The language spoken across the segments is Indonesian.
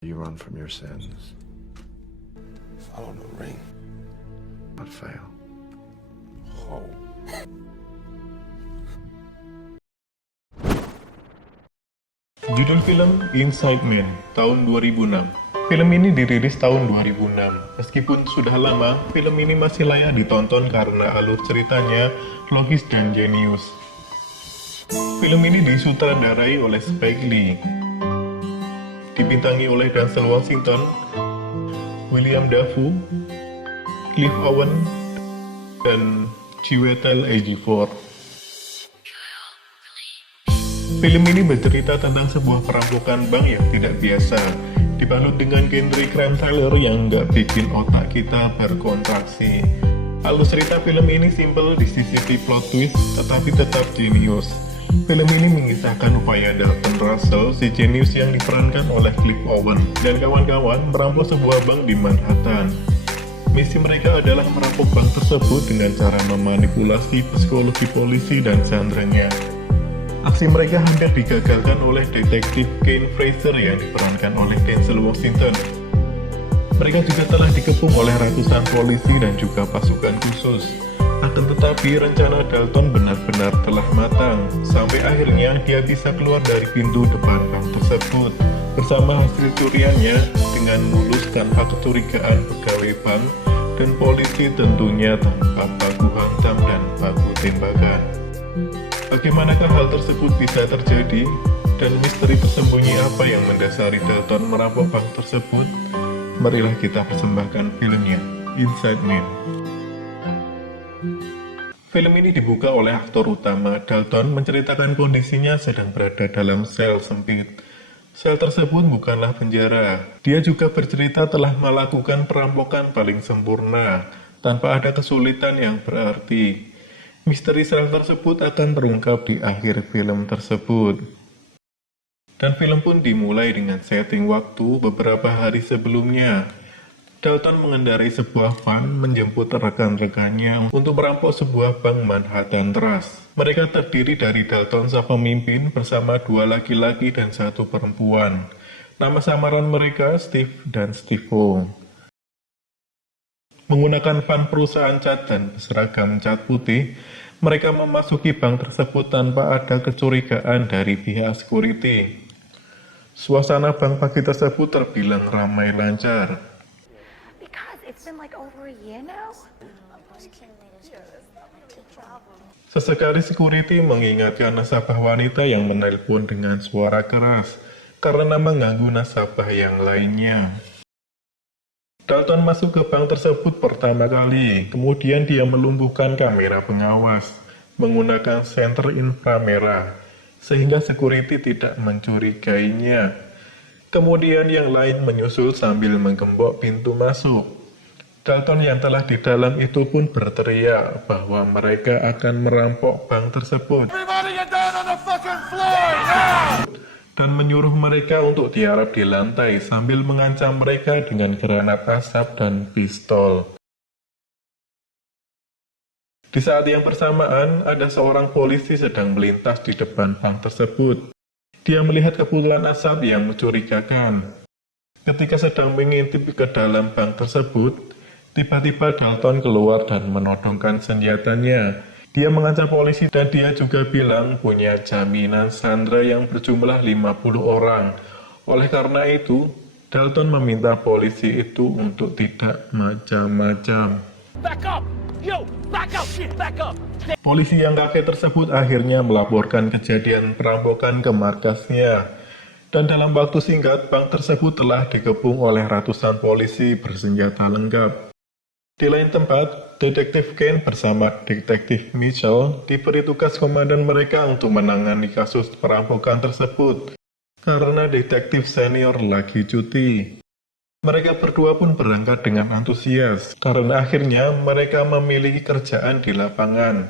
You run from your sins, Follow the ring. but fail. Oh. Judul film Inside Man tahun 2006. Film ini dirilis tahun 2006. Meskipun sudah lama, film ini masih layak ditonton karena alur ceritanya logis dan jenius. Film ini disutradarai oleh Spike Lee, dibintangi oleh Denzel Washington, William Dafoe, Clive Owen, dan Chiwetel Ejiofor. Film ini bercerita tentang sebuah perampokan bank yang tidak biasa, dibalut dengan genre crime thriller yang nggak bikin otak kita berkontraksi. Alur cerita film ini simple di sisi plot twist, tetapi tetap jenius. Film ini mengisahkan upaya Dalton Russell, si jenius yang diperankan oleh Clive Owen, dan kawan-kawan merampok sebuah bank di Manhattan. Misi mereka adalah merampok bank tersebut dengan cara memanipulasi psikologi polisi dan sandranya. Aksi mereka hampir digagalkan oleh detektif Kane Fraser yang diperankan oleh Denzel Washington. Mereka juga telah dikepung oleh ratusan polisi dan juga pasukan khusus. Akan tetapi rencana Dalton benar-benar telah matang, sampai akhirnya dia bisa keluar dari pintu depan bank tersebut bersama hasil curiannya dengan mulus tanpa kecurigaan pegawai bank dan polisi, tentunya tanpa baku hantam dan baku tembakan. Bagaimanakah hal tersebut bisa terjadi, dan misteri tersembunyi apa yang mendasari Dalton merampok bank tersebut? Marilah kita persembahkan filmnya, Inside Man. Film ini dibuka oleh aktor utama. Dalton menceritakan kondisinya sedang berada dalam sel sempit. Sel tersebut bukanlah penjara. Dia juga bercerita telah melakukan perampokan paling sempurna, tanpa ada kesulitan yang berarti. Misteri sel tersebut akan terungkap di akhir film tersebut. Dan film pun dimulai dengan setting waktu beberapa hari sebelumnya. Dalton mengendarai sebuah van menjemput rekan-rekannya untuk merampok sebuah bank Manhattan Trust. Mereka terdiri dari Dalton sang pemimpin bersama dua laki-laki dan satu perempuan. Nama samaran mereka Steve dan Steve-O. Menggunakan van perusahaan cat dan seragam cat putih, mereka memasuki bank tersebut tanpa ada kecurigaan dari pihak security. Suasana bank pagi tersebut terbilang ramai lancar. Because it's been like over a year now. Sesekali security mengingatkan nasabah wanita yang menelpon dengan suara keras karena mengganggu nasabah yang lainnya. Dalton masuk ke bank tersebut pertama kali, kemudian dia melumpuhkan kamera pengawas menggunakan senter inframerah, sehingga security tidak mencurigainya. Kemudian yang lain menyusul sambil menggembok pintu masuk. Dalton yang telah di dalam itu pun berteriak bahwa mereka akan merampok bank tersebut dan menyuruh mereka untuk tiarap di lantai sambil mengancam mereka dengan granat asap dan pistol. Di saat yang bersamaan, ada seorang polisi sedang melintas di depan bank tersebut. Dia melihat kepulan asap yang mencurigakan. Ketika sedang mengintip ke dalam bank tersebut, tiba-tiba Dalton keluar dan menodongkan senjatanya. Dia mengancam polisi dan dia juga bilang punya jaminan sandera yang berjumlah 50 orang. Oleh karena itu, Dalton meminta polisi itu untuk tidak macam-macam. Back up! Yo, back up! Shit, back up! Polisi yang kaget tersebut akhirnya melaporkan kejadian perampokan ke markasnya. Dan dalam waktu singkat, bank tersebut telah dikepung oleh ratusan polisi bersenjata lengkap. Di lain tempat, Detektif Kane bersama Detektif Mitchell diberi tugas komandan mereka untuk menangani kasus perampokan tersebut, karena detektif senior lagi cuti. Mereka berdua pun berangkat dengan antusias, karena akhirnya mereka memiliki kerjaan di lapangan.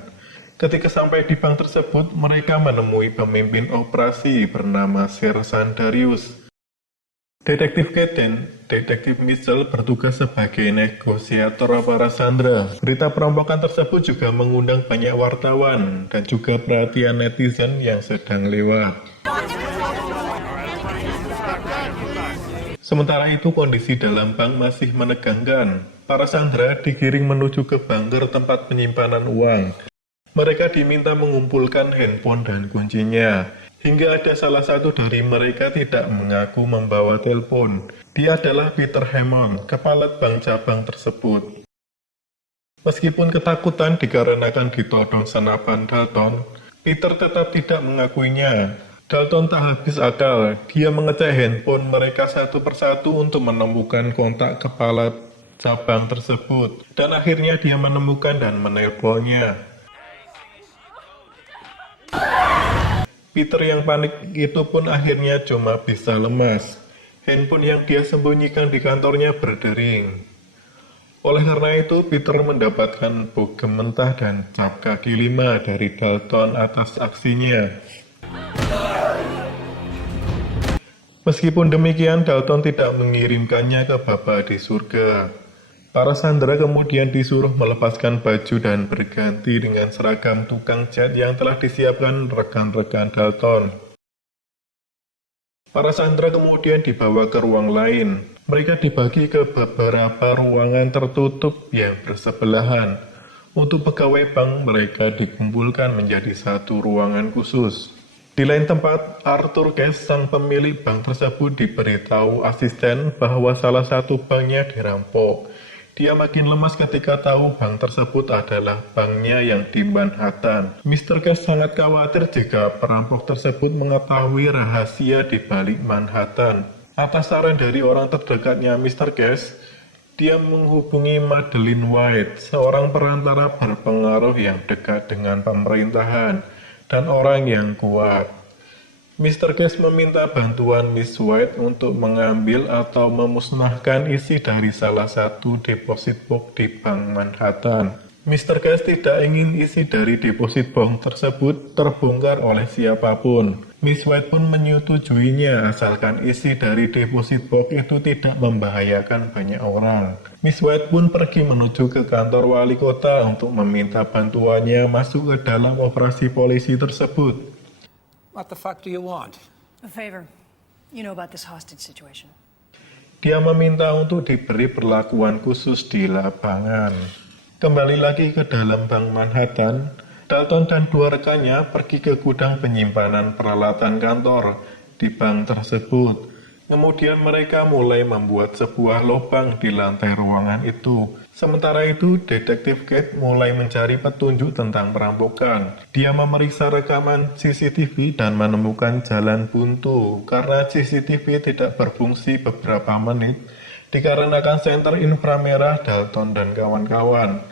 Ketika sampai di bank tersebut, mereka menemui pemimpin operasi bernama Sersan Darius. Detektif Kate dan Detektif Mitchell bertugas sebagai negosiator para sandera. Berita perampokan tersebut juga mengundang banyak wartawan dan juga perhatian netizen yang sedang lewat. Sementara itu kondisi dalam bank masih menegangkan. Para sandera digiring menuju ke bunker tempat penyimpanan uang. Mereka diminta mengumpulkan handphone dan kuncinya. Hingga ada salah satu dari mereka tidak mengaku membawa telepon. Dia adalah Peter Hammond, kepala bank cabang tersebut. Meskipun ketakutan dikarenakan ditodong senapan Dalton, Peter tetap tidak mengakuinya. Dalton tak habis akal. Dia mengecek handphone mereka satu persatu untuk menemukan kontak kepala cabang tersebut. Dan akhirnya dia menemukan dan menelponnya. Peter yang panik itu pun akhirnya cuma bisa lemas. Handphone yang dia sembunyikan di kantornya berdering. Oleh karena itu, Peter mendapatkan bogem mentah dan cap kaki 5 dari Dalton atas aksinya. Meskipun demikian, Dalton tidak mengirimkannya ke Bapa di surga. Para sandera kemudian disuruh melepaskan baju dan berganti dengan seragam tukang cat yang telah disiapkan rekan-rekan Dalton. Para sandera kemudian dibawa ke ruang lain. Mereka dibagi ke beberapa ruangan tertutup yang bersebelahan. Untuk pegawai bank, mereka dikumpulkan menjadi satu ruangan khusus. Di lain tempat, Arthur Cash, sang pemilik bank tersebut, diberitahu asisten bahwa salah satu banknya dirampok. Dia makin lemas ketika tahu bank tersebut adalah banknya yang di Manhattan. Mr. Cash sangat khawatir jika perampok tersebut mengetahui rahasia di balik Manhattan. Atas saran dari orang terdekatnya Mr. Cash, dia menghubungi Madeleine White, seorang perantara berpengaruh yang dekat dengan pemerintahan dan orang yang kuat. Mr. Cash meminta bantuan Miss White untuk mengambil atau memusnahkan isi dari salah satu deposit box di Bank Manhattan. Mr. Cash tidak ingin isi dari deposit box tersebut terbongkar oleh siapapun. Miss White pun menyetujuinya asalkan isi dari deposit box itu tidak membahayakan banyak orang. Miss White pun pergi menuju ke kantor wali kota untuk meminta bantuannya masuk ke dalam operasi polisi tersebut. What the fuck do you want? A favor. You know about this hostage situation. Dia meminta untuk diberi perlakuan khusus di lapangan. Kembali lagi ke dalam Bank Manhattan, Dalton dan dua rekannya pergi ke gudang penyimpanan peralatan kantor di bank tersebut. Kemudian mereka mulai membuat sebuah lubang di lantai ruangan itu. Sementara itu, Detektif Kate mulai mencari petunjuk tentang perampokan. Dia memeriksa rekaman CCTV dan menemukan jalan buntu karena CCTV tidak berfungsi beberapa menit dikarenakan senter inframerah Dalton dan kawan-kawan.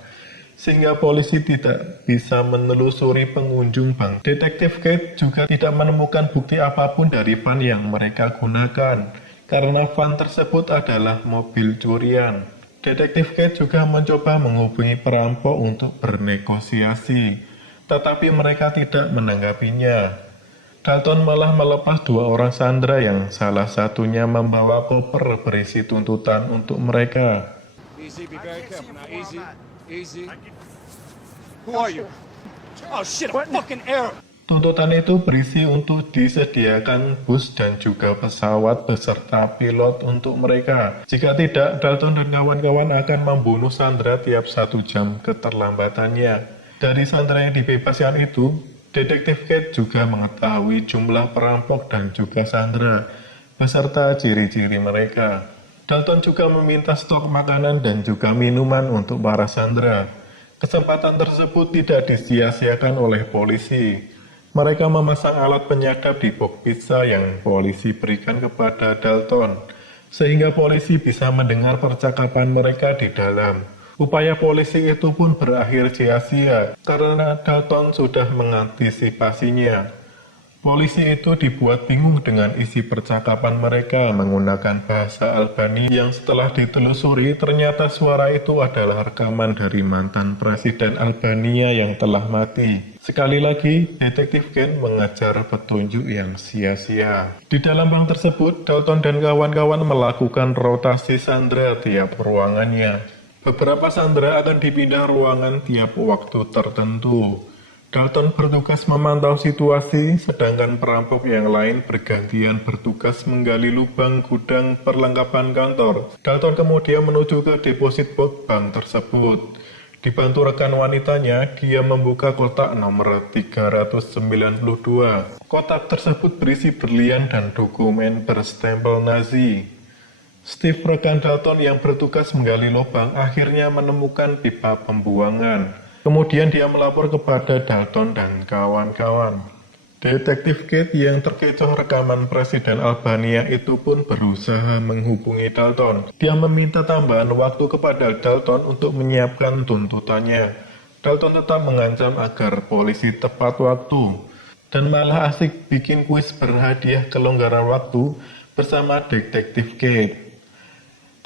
Sehingga polisi tidak bisa menelusuri pengunjung bank. Detektif Kate juga tidak menemukan bukti apapun dari van yang mereka gunakan, karena van tersebut adalah mobil curian. Detektif Kate juga mencoba menghubungi perampok untuk bernegosiasi, tetapi mereka tidak menanggapinya. Dalton malah melepas dua orang sandera yang salah satunya membawa koper berisi tuntutan untuk mereka. Easy, be very careful. Now, easy, easy. Who are you? Oh shit, a fucking error. Tuntutan itu berisi untuk disediakan bus dan juga pesawat beserta pilot untuk mereka. Jika tidak, Dalton dan kawan-kawan akan membunuh sandera tiap 1 jam keterlambatannya. Dari sandera yang dibebaskan itu, Detektif Kate juga mengetahui jumlah perampok dan juga sandera, beserta ciri-ciri mereka. Dalton juga meminta stok makanan dan juga minuman untuk para sandera. Kesempatan tersebut tidak disia-siakan oleh polisi. Mereka memasang alat penyadap di box pizza yang polisi berikan kepada Dalton, sehingga polisi bisa mendengar percakapan mereka di dalam. Upaya polisi itu pun berakhir sia-sia, karena Dalton sudah mengantisipasinya. Polisi itu dibuat bingung dengan isi percakapan mereka menggunakan bahasa Albania yang setelah ditelusuri ternyata suara itu adalah rekaman dari mantan Presiden Albania yang telah mati. Sekali lagi, Detektif Kent mengejar petunjuk yang sia-sia. Di dalam bank tersebut, Dalton dan kawan-kawan melakukan rotasi sandera tiap ruangannya. Beberapa sandera akan dipindah ruangan tiap waktu tertentu. Dalton bertugas memantau situasi, sedangkan perampok yang lain bergantian bertugas menggali lubang gudang perlengkapan kantor. Dalton kemudian menuju ke deposit box bank tersebut. Dibantu rekan wanitanya, dia membuka kotak nomor 392. Kotak tersebut berisi berlian dan dokumen berstempel Nazi. Steve, rekan Dalton yang bertugas menggali lubang, akhirnya menemukan pipa pembuangan. Kemudian dia melapor kepada Dalton dan kawan-kawan. Detektif Kate yang terkecoh rekaman Presiden Albania itu pun berusaha menghubungi Dalton. Dia meminta tambahan waktu kepada Dalton untuk menyiapkan tuntutannya. Dalton tetap mengancam agar polisi tepat waktu, dan malah asik bikin kuis berhadiah kelonggaran waktu bersama Detektif Kate.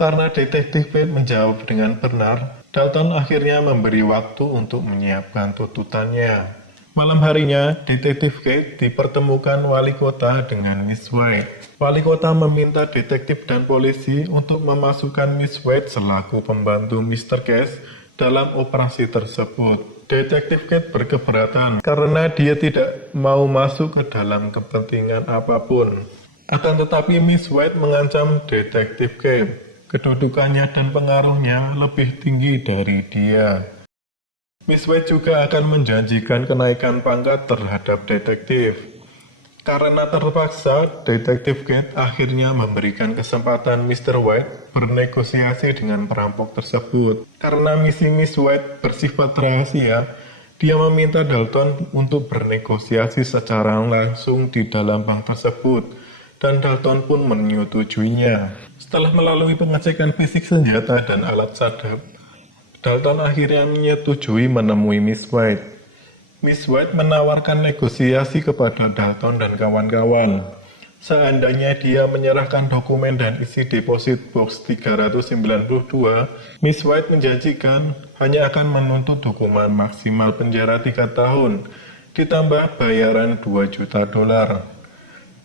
Karena Detektif Kate menjawab dengan benar, Dalton akhirnya memberi waktu untuk menyiapkan tuntutannya. Malam harinya, Detektif Kate dipertemukan wali kota dengan Miss White. Wali kota meminta detektif dan polisi untuk memasukkan Miss White selaku pembantu Mr. Cash dalam operasi tersebut. Detektif Kate berkeberatan karena dia tidak mau masuk ke dalam kepentingan apapun. Akan tetapi Miss White mengancam Detektif Kate. Kedudukannya dan pengaruhnya lebih tinggi dari dia. Miss White juga akan menjanjikan kenaikan pangkat terhadap detektif. Karena terpaksa, Detektif Kate akhirnya memberikan kesempatan Mr. White bernegosiasi dengan perampok tersebut. Karena misi Miss White bersifat rahasia, dia meminta Dalton untuk bernegosiasi secara langsung di dalam bank tersebut, dan Dalton pun menyetujuinya. Setelah melalui pengecekan fisik senjata dan alat sadap, Dalton akhirnya menyetujui menemui Miss White. Miss White menawarkan negosiasi kepada Dalton dan kawan-kawan. Seandainya dia menyerahkan dokumen dan isi deposit box 392, Miss White menjanjikan hanya akan menuntut hukuman maksimal penjara 3 tahun, ditambah bayaran $2 juta.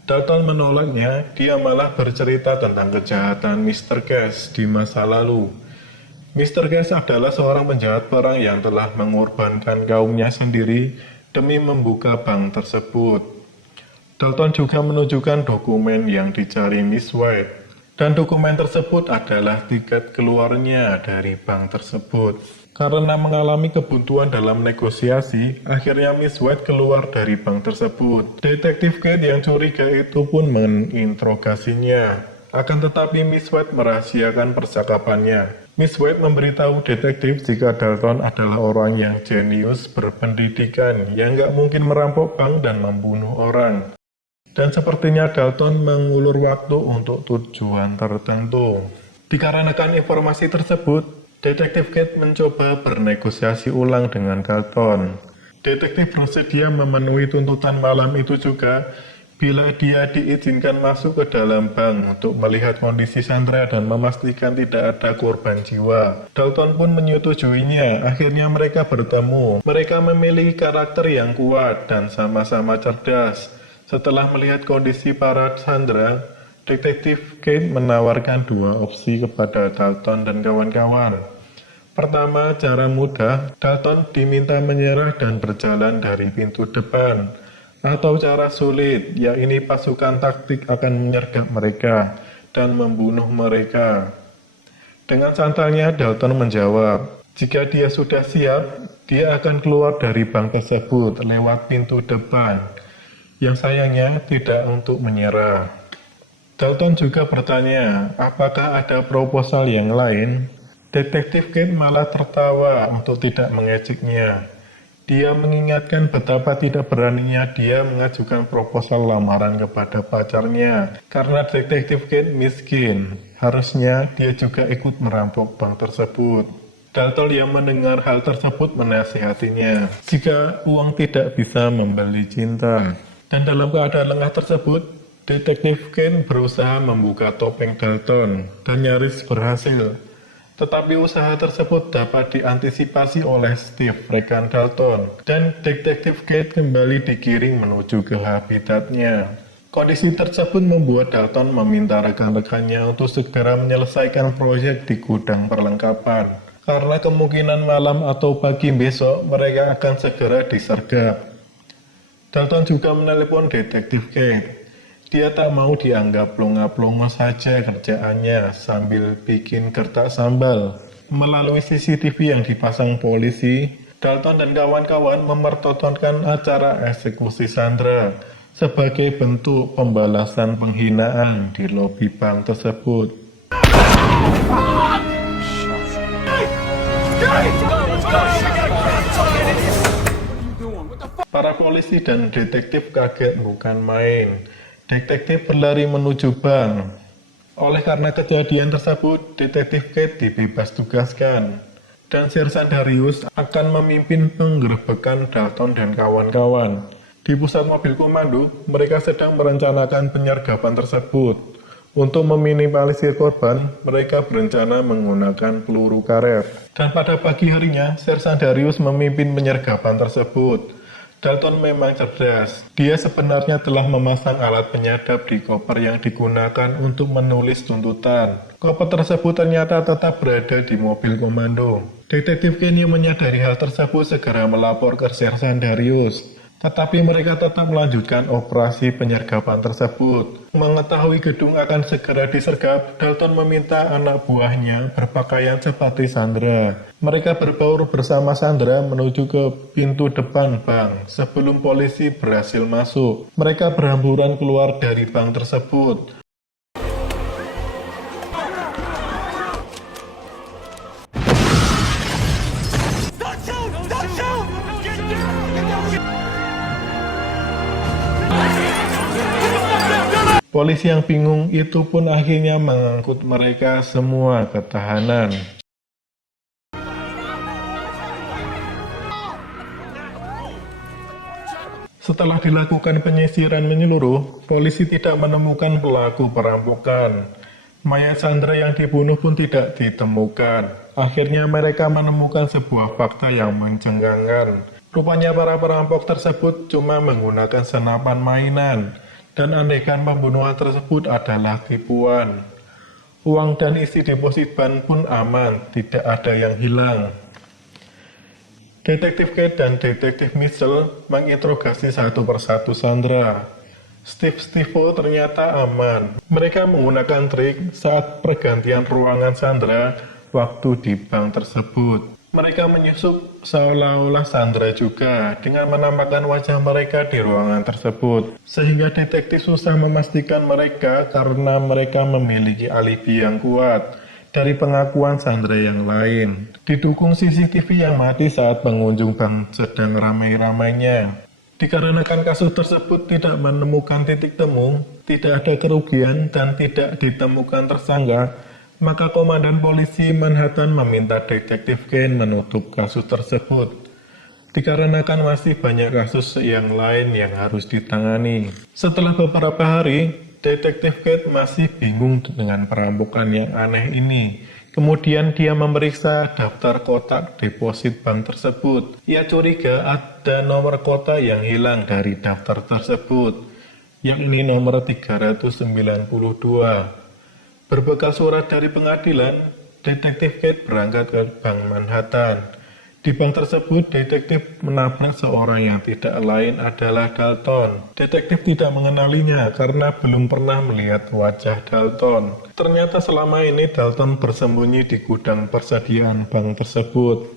Dalton menolaknya, dia malah bercerita tentang kejahatan Mr. Cash di masa lalu. Mr. Cash adalah seorang penjahat perang yang telah mengorbankan kaumnya sendiri demi membuka bank tersebut. Dalton juga menunjukkan dokumen yang dicari Miss White, dan dokumen tersebut adalah tiket keluarnya dari bank tersebut. Karena mengalami kebuntuan dalam negosiasi, akhirnya Miss White keluar dari bank tersebut. Detektif Kate yang curiga itu pun menginterogasinya. Akan tetapi Miss White merahasiakan percakapannya. Miss White memberitahu detektif jika Dalton adalah orang yang jenius, berpendidikan, yang gak mungkin merampok bank dan membunuh orang. Dan sepertinya Dalton mengulur waktu untuk tujuan tertentu. Dikarenakan informasi tersebut, Detektif Kate mencoba bernegosiasi ulang dengan Dalton. Detektif bersedia memenuhi tuntutan malam itu juga bila dia diizinkan masuk ke dalam bank untuk melihat kondisi Sandra dan memastikan tidak ada korban jiwa. Dalton pun menyetujuinya. Akhirnya mereka bertemu. Mereka memiliki karakter yang kuat dan sama-sama cerdas. Setelah melihat kondisi para Sandra, Detektif Kate menawarkan 2 opsi kepada Dalton dan kawan-kawan. Pertama, cara mudah, Dalton diminta menyerah dan berjalan dari pintu depan. Atau cara sulit, yakni pasukan taktik akan menyergap mereka dan membunuh mereka. Dengan santainya Dalton menjawab, jika dia sudah siap, dia akan keluar dari bank tersebut lewat pintu depan. Yang sayangnya tidak untuk menyerah. Dalton juga bertanya, apakah ada proposal yang lain? Detektif Kate malah tertawa untuk tidak mengejeknya. Dia mengingatkan betapa tidak beraninya dia mengajukan proposal lamaran kepada pacarnya. Karena Detektif Kate miskin, harusnya dia juga ikut merampok bank tersebut. Dalton yang mendengar hal tersebut menasihatinya, jika uang tidak bisa membeli cinta. Dan dalam keadaan lengah tersebut, Detektif Kate berusaha membuka topeng Dalton dan nyaris berhasil. Tetapi usaha tersebut dapat diantisipasi oleh Steve, rekan Dalton, dan Detektif Kate kembali digiring menuju ke habitatnya. Kondisi tersebut membuat Dalton meminta rekan-rekannya untuk segera menyelesaikan proyek di gudang perlengkapan. karena kemungkinan malam atau pagi besok mereka akan segera disergap. Dalton juga menelepon detektif Kate. Dia tak mau dianggap plonga-plongo saja kerjaannya sambil bikin gertak sambal. Melalui CCTV yang dipasang polisi, Dalton dan kawan-kawan mempertontonkan acara eksekusi Sandra sebagai bentuk pembalasan penghinaan di lobi bank tersebut. Para polisi dan detektif kaget bukan main. Detektif berlari menuju bank. Oleh karena kejadian tersebut, detektif Kate dibebas tugaskan. Dan Sersan Darius akan memimpin penggerebekan Dalton dan kawan-kawan. Di pusat mobil komando, mereka sedang merencanakan penyergapan tersebut. Untuk meminimalisir korban, mereka berencana menggunakan peluru karet. Dan pada pagi harinya, Sersan Darius memimpin penyergapan tersebut. Dalton memang cerdas. Dia sebenarnya telah memasang alat penyadap di koper yang digunakan untuk menulis tuntutan. Koper tersebut ternyata tetap berada di mobil komando. Detektif Kane yang menyadari hal tersebut segera melapor ke Sersan Darius. Tetapi mereka tetap melanjutkan operasi penyergapan tersebut. Mengetahui gedung akan segera disergap, Dalton meminta anak buahnya berpakaian seperti Sandra. Mereka berbaur bersama Sandra menuju ke pintu depan bank sebelum polisi berhasil masuk. Mereka berhamburan keluar dari bank tersebut. Polisi yang bingung itu pun akhirnya mengangkut mereka semua ke tahanan. Setelah dilakukan penyisiran menyeluruh, polisi tidak menemukan pelaku perampokan. Mayat Sandra yang dibunuh pun tidak ditemukan. Akhirnya mereka menemukan sebuah fakta yang mencengangkan. Rupanya para perampok tersebut cuma menggunakan senapan mainan. Dan andaikan pembunuhan tersebut adalah tipuan. Uang dan isi deposit bank pun aman, tidak ada yang hilang. Detektif Kate dan Detektif Mitchell menginterogasi satu persatu Sandra. Stivo ternyata aman. Mereka menggunakan trik saat pergantian ruangan Sandra waktu di bank tersebut. Mereka menyusup seolah-olah Sandra juga dengan menampakkan wajah mereka di ruangan tersebut. Sehingga detektif susah memastikan mereka karena mereka memiliki alibi yang kuat dari pengakuan Sandra yang lain. Didukung CCTV yang mati saat pengunjung bank sedang ramai-ramainya. Dikarenakan kasus tersebut tidak menemukan titik temu, tidak ada kerugian, dan tidak ditemukan tersangka, maka Komandan Polisi Manhattan meminta Detektif Kane menutup kasus tersebut. Dikarenakan masih banyak kasus yang lain yang harus ditangani. Setelah beberapa hari, Detektif Kane masih bingung dengan perampokan yang aneh ini. Kemudian dia memeriksa daftar kotak deposit bank tersebut. Ia curiga ada nomor kotak yang hilang dari daftar tersebut, yakni nomor 392. Berbekal surat dari pengadilan, Detektif Kate berangkat ke Bank Manhattan. Di bank tersebut, detektif menabrak seorang yang tidak lain adalah Dalton. Detektif tidak mengenalinya karena belum pernah melihat wajah Dalton. Ternyata selama ini Dalton bersembunyi di gudang persediaan bank tersebut.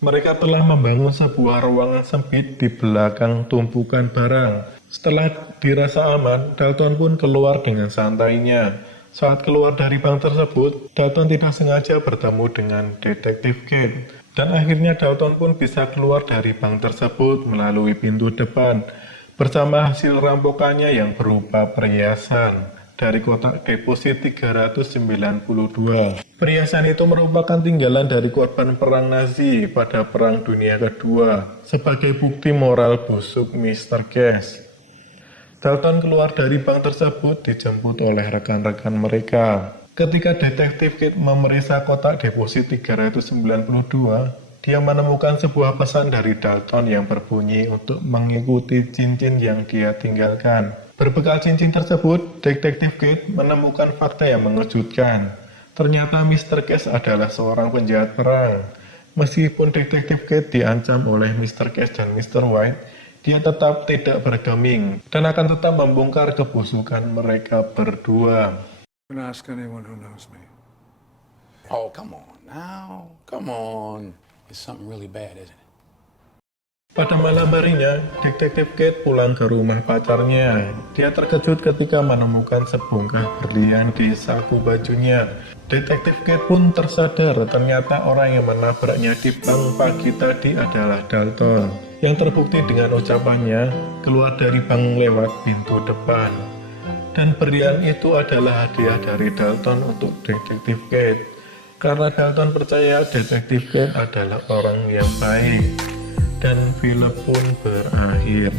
Mereka telah membangun sebuah ruangan sempit di belakang tumpukan barang. Setelah dirasa aman, Dalton pun keluar dengan santainya. Saat keluar dari bank tersebut, Dalton tidak sengaja bertemu dengan Detektif Kate. Dan akhirnya Dalton pun bisa keluar dari bank tersebut melalui pintu depan, bersama hasil rampokannya yang berupa perhiasan dari kotak deposit 392. Perhiasan itu merupakan tinggalan dari korban perang Nazi pada Perang Dunia Kedua, sebagai bukti moral busuk Mr. Cash. Dalton keluar dari bank tersebut dijemput oleh rekan-rekan mereka. Ketika Detektif Kate memeriksa kotak deposit 392, dia menemukan sebuah pesan dari Dalton yang berbunyi untuk mengikuti cincin yang dia tinggalkan. Berbekal cincin tersebut, Detektif Kate menemukan fakta yang mengejutkan. Ternyata Mr. Case adalah seorang penjahat perang. Meskipun Detektif Kate diancam oleh Mr. Case dan Mr. White, dia tetap tidak bergeming dan akan tetap membongkar kebusukan mereka berdua. Don't ask anyone who knows me. Oh, come on now. Come on. It's something really bad, isn't it? Pada malam harinya, Detektif Kate pulang ke rumah pacarnya. Dia terkejut ketika menemukan sebongkah berlian di saku bajunya. Detektif Kate pun tersadar ternyata orang yang menabraknya di bank pagi tadi adalah Dalton, yang terbukti dengan ucapannya keluar dari bank lewat pintu depan. Dan berlian itu adalah hadiah dari Dalton untuk Detektif Kate, karena Dalton percaya Detektif Kate adalah orang yang baik. Dan film pun berakhir.